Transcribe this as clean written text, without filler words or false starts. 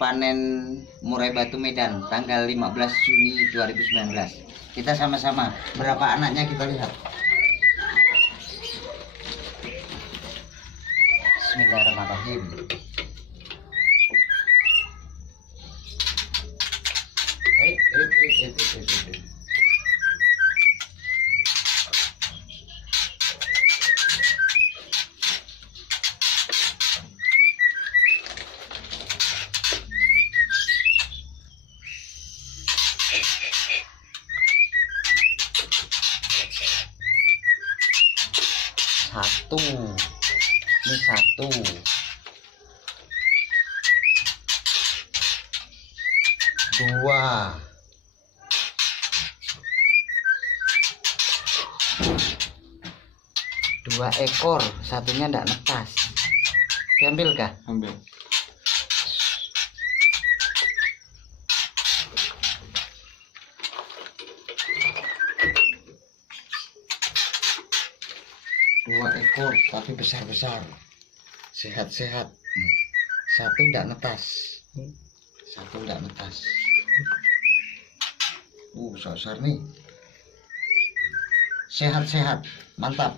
panen Murai Batu Medan tanggal 15 Juni 2019. Kita sama-sama, berapa anaknya kita lihat. Bismillahirrahmanirrahim. Satu, ini satu, dua, dua ekor, satunya ndak netas. Diambil kah? Ambil. Dua ekor tapi besar-besar, sehat-sehat. Satu ndak netas, satu ndak netas. Besar nih, sehat-sehat, mantap.